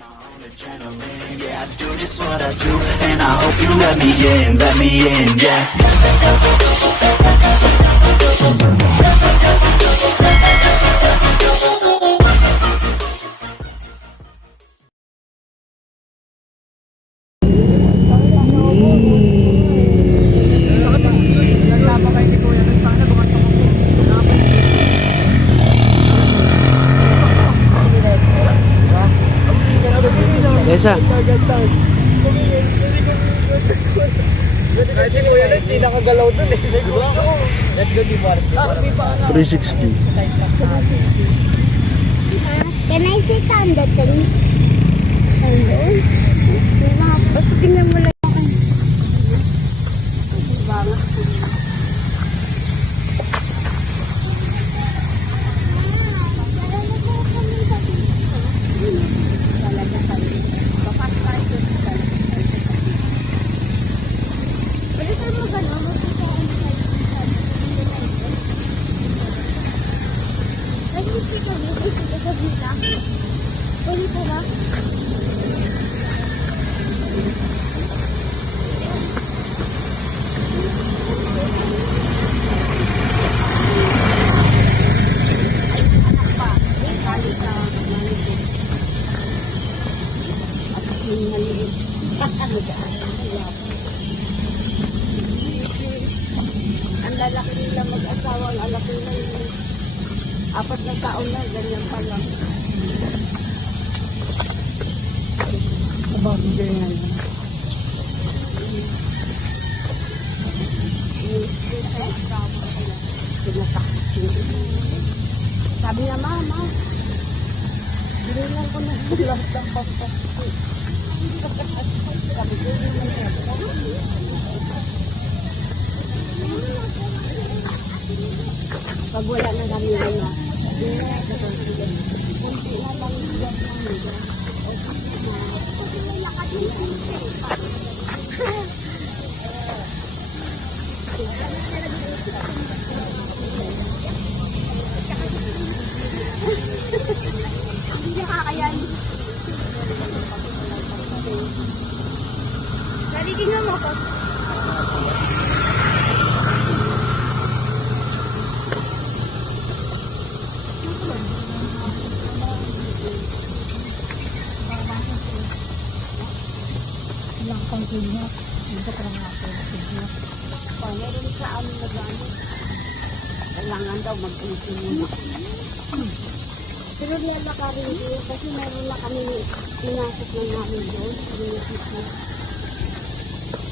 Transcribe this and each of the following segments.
Yeah, I do just what I do, and I hope you let me in, yeah. Isa. Kasi kuya na, hindi nakagalaw dun eh. Let's go, Dibar. 360. Can I sit on the thing? Basta tingnan mo lang. Ang lalaki nila mag-asawa, ang lalaki na yun. 4 na taon na, ganyan pa lang. Abang ganyan. Sabi niya, mama, binilang ko na lahat ng papak. Sabi ko, pag wala na kami na hindi nakakayan. Dali, tingnan mo ko. Meron sa amin na gano'n. Kailangan daw mag-isip muna. Pero nilakarin ko kasi meron na kami pinasok na namin doon sa munisipyo.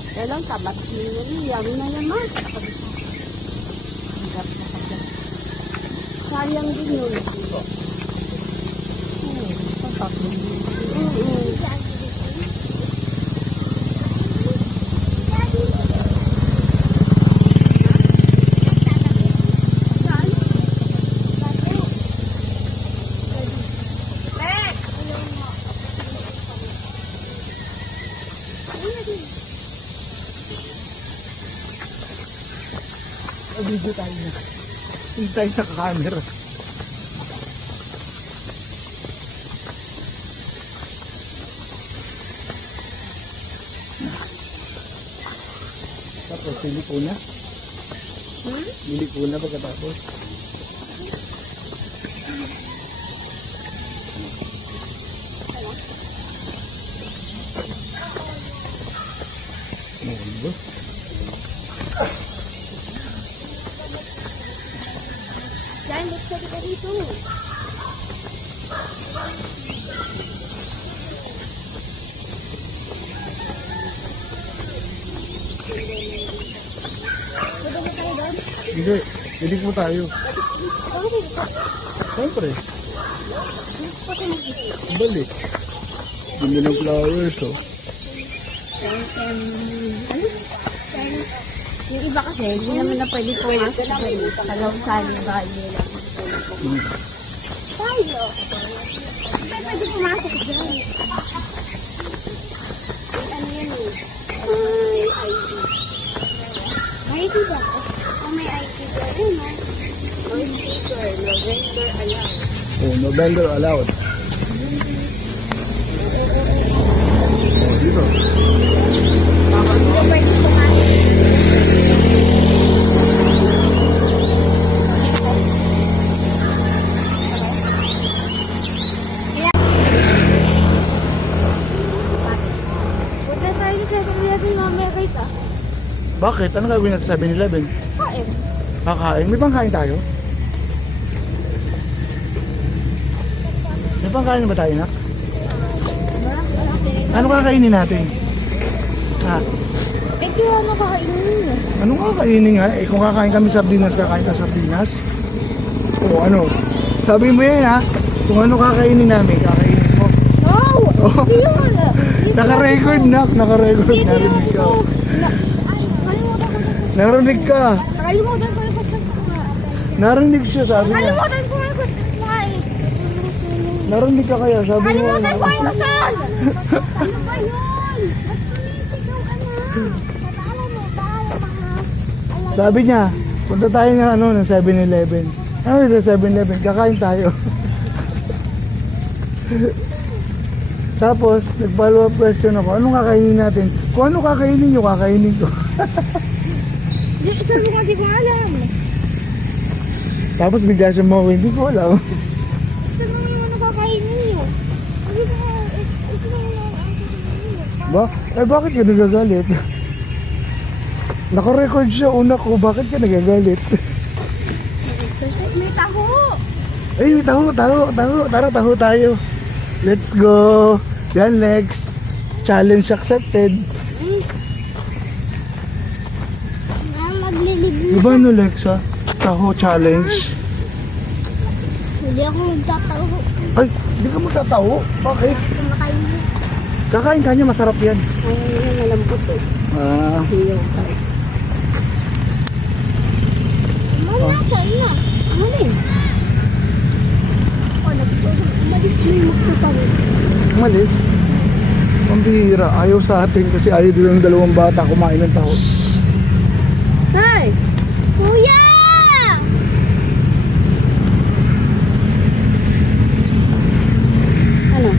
Kaya lang tabat nyo yun na naman. Sayang din yun. Video tayo na. Hintay sa camera. Tapos, hindi po na. Hindi po na pagkatapos. Yan, let's go dito. Hindi po tayo. Siyempre. Balik. Bili ng flowers, oh. Yung iba kasi, hindi naman na pwede pumasok sa kalawsan na bahay lang. Tayo. Hindi pwede pumasok dyan. Ano yun eh? May ID ba? May ID ba? Yun ha? November allowed. Oh, November allowed. Bakit? Ano gagawin natin sa 7-Eleven? Kain. Kakain? May pangkain tayo? May pangkain ba tayo, nak? Ano kakainin natin? Ha? Eh, kaya nakainin mo. Anong kakainin nga? Eh, kung kakain kami sardinas, kakain ka sardinas? O ano? Sabi mo yan, ha? Kung ano kakainin namin, kakainin mo. No! Oh. Hindi yun. Naka-record, nak. Naka-record. Hindi Narinig ka. yun. Nakalimutan ko na. Narinig ka. Nakalimutan ko na pagkakas. Narinig siya, sabi niya. Nakalimutan ko na kumain. Narinig ka kaya, sabi mo. Nakalimutan ko yung kasal. Ano ba yun? Sabi niya, punta tayo ng ano, ng 7-Eleven. Ano sa 7-Eleven? Kakain tayo. Tapos, nag-follow up question ako, anong kakainin natin? Kung ano kakainin nyo, kakainin ko. Sabi ko, di ko alam. Tapos bigla siya mo, hindi ko alam. Sabi mo yung ano kakainin niyo. Sabi ko, ito na yung Ba? Eh bakit ka nagagalit? Naka-record siya, una ko, bakit ka nagagalit? may taho. Ay, tara, taho tayo. Let's go. Yan, next. Challenge accepted. Maglilibing. Diba ano, Lexa? Taho challenge. Hindi ako magtataho. Ay, hindi ka magtataho? Bakit? Kumakain mo. Kakain ka niya, masarap yan. Ay, malambot eh. Ah, Hiyaw ka. Kain na. Ano rin? Umalis mo yung magtatawa. malis. Pambihira. Ayaw sa atin kasi ayaw din ng dalawang bata kumain ng taho. Hey! Kuya! Ano?